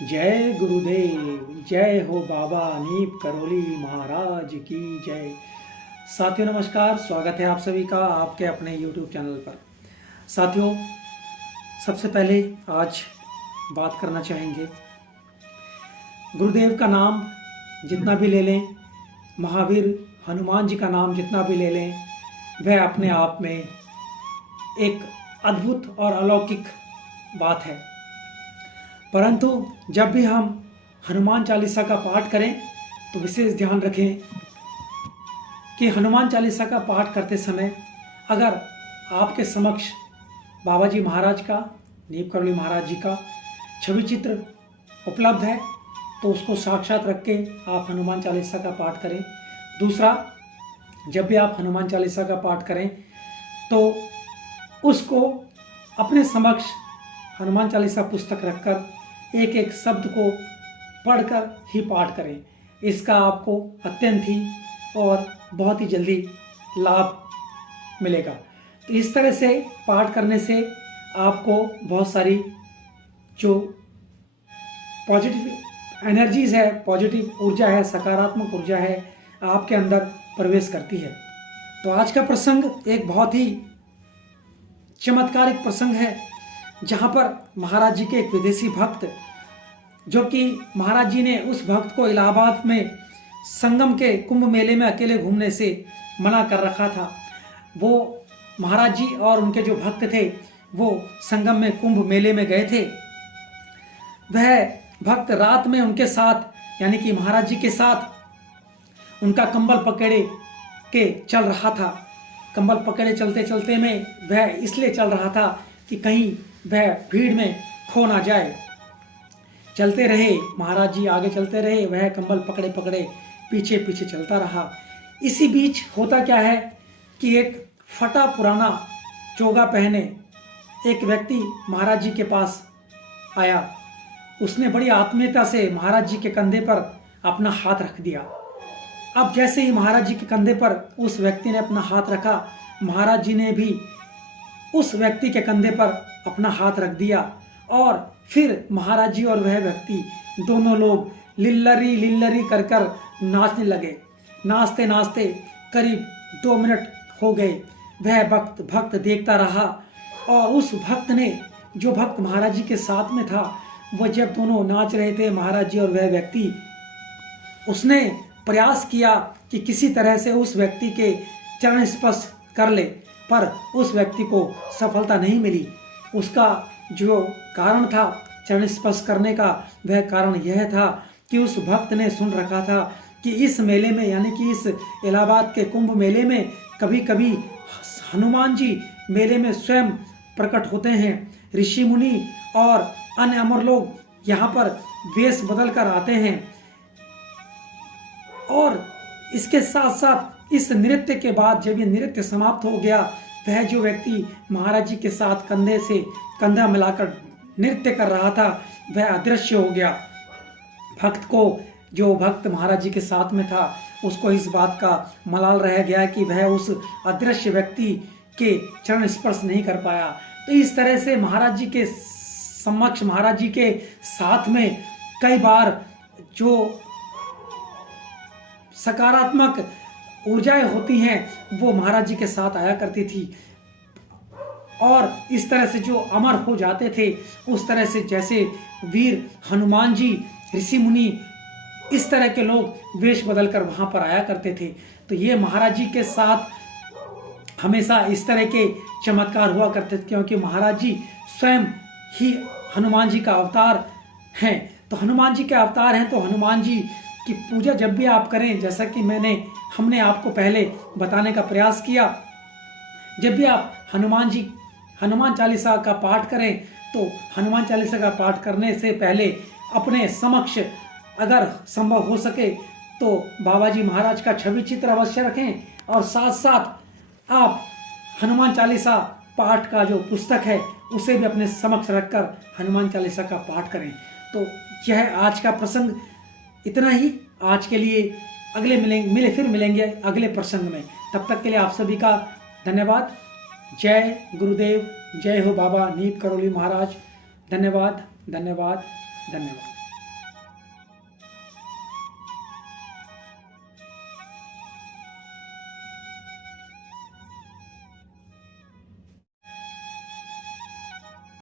जय गुरुदेव, जय हो बाबा नीप करोली महाराज की जय। साथियों नमस्कार, स्वागत है आप सभी का आपके अपने YouTube चैनल पर। साथियों, सबसे पहले आज बात करना चाहेंगे, गुरुदेव का नाम जितना भी ले लें, महावीर हनुमान जी का नाम जितना भी ले लें, वह अपने आप में एक अद्भुत और अलौकिक बात है। परंतु जब भी हम हनुमान चालीसा का पाठ करें तो विशेष ध्यान रखें कि हनुमान चालीसा का पाठ करते समय अगर आपके समक्ष बाबा जी महाराज का, नीप करोली महाराज जी का छवि चित्र उपलब्ध है तो उसको साक्षात रख के आप हनुमान चालीसा का पाठ करें। दूसरा, जब भी आप हनुमान चालीसा का पाठ करें तो उसको अपने समक्ष हनुमान चालीसा पुस्तक रखकर एक एक शब्द को पढ़कर ही पाठ करें। इसका आपको अत्यंत ही और बहुत ही जल्दी लाभ मिलेगा। तो इस तरह से पाठ करने से आपको बहुत सारी जो पॉजिटिव एनर्जीज है, पॉजिटिव ऊर्जा है, सकारात्मक ऊर्जा है, आपके अंदर प्रवेश करती है। तो आज का प्रसंग एक बहुत ही चमत्कारिक प्रसंग है, जहाँ पर महाराज जी के एक विदेशी भक्त, जो कि महाराज जी ने उस भक्त को इलाहाबाद में संगम के कुंभ मेले में अकेले घूमने से मना कर रखा था। वो महाराज जी और उनके जो भक्त थे वो संगम में कुंभ मेले में गए थे। वह भक्त रात में उनके साथ यानी कि महाराज जी के साथ उनका कंबल पकड़े के चल रहा था। कंबल पकड़े चलते चलते में वह इसलिए चल रहा था कि कहीं वह भीड़ में खो ना जाए। चलते रहे महाराज जी, आगे चलते रहे, वह कंबल पकड़े पकड़े पीछे पीछे चलता रहा। इसी बीच होता क्या है कि एक फटा पुराना चोगा पहने एक व्यक्ति महाराज जी के पास आया। उसने बड़ी आत्मीयता से महाराज जी के कंधे पर अपना हाथ रख दिया। अब जैसे ही महाराज जी के कंधे पर उस व्यक्ति ने अपना हाथ रखा, महाराज जी ने भी उस व्यक्ति के कंधे पर अपना हाथ रख दिया और फिर महाराज जी और वह व्यक्ति दोनों लोग लिल्लरी लिल्लरी कर कर नाचने लगे। नाचते नाचते करीब 2 मिनट हो गए। वह भक्त देखता रहा और उस भक्त ने, जो भक्त महाराज जी के साथ में था, वह जब दोनों नाच रहे थे महाराज जी और वह व्यक्ति, उसने प्रयास किया कि किसी तरह से उस व्यक्ति के चरण स्पर्श कर ले, पर उस व्यक्ति को सफलता नहीं मिली। उसका जो कारण था चरण स्पर्श करने का, वह कारण यह था कि उस भक्त ने सुन रखा था कि इस मेले में यानी कि इस इलाहाबाद के कुंभ मेले में कभी कभी हनुमान जी मेले में स्वयं प्रकट होते हैं। ऋषि मुनि और अन्य अमर लोग यहाँ पर वेश बदल कर आते हैं और इसके साथ साथ इस नृत्य के बाद जब ये नृत्य समाप्त हो गया, वह जो व्यक्ति महाराज जी के साथ कंधे से कंधा मिलाकर नृत्य कर रहा था वह अदृश्य हो गया। भक्त को, जो भक्त महाराज जी के साथ में था, उसको इस बात का मलाल रह गया कि वह उस अदृश्य व्यक्ति के चरण स्पर्श नहीं कर पाया। तो इस तरह से महाराज जी के समक्ष, महाराज जी के साथ में कई बार जो सकारात्मक ऊर्जाएं होती हैं वो महाराज जी के साथ आया करती थी और इस तरह से जो अमर हो जाते थे, उस तरह से जैसे वीर हनुमान जी, ऋषि मुनि, इस तरह के लोग वेश बदलकर वहाँ पर आया करते थे। तो ये महाराज जी के साथ हमेशा इस तरह के चमत्कार हुआ करते थे, क्योंकि महाराज जी स्वयं ही हनुमान जी का अवतार हैं। तो हनुमान जी के अवतार हैं, तो हनुमान जी की पूजा जब भी आप करें, जैसा कि हमने आपको पहले बताने का प्रयास किया, जब भी आप हनुमान चालीसा का पाठ करें तो हनुमान चालीसा का पाठ करने से पहले अपने समक्ष अगर संभव हो सके तो बाबा जी महाराज का छवि चित्र अवश्य रखें और साथ साथ आप हनुमान चालीसा पाठ का जो पुस्तक है उसे भी अपने समक्ष रखकर हनुमान चालीसा का पाठ करें। तो यह आज का प्रसंग इतना ही आज के लिए। फिर मिलेंगे अगले प्रसंग में। तब तक के लिए आप सभी का धन्यवाद। जय गुरुदेव, जय हो बाबा नीप करोली महाराज। धन्यवाद धन्यवाद धन्यवाद।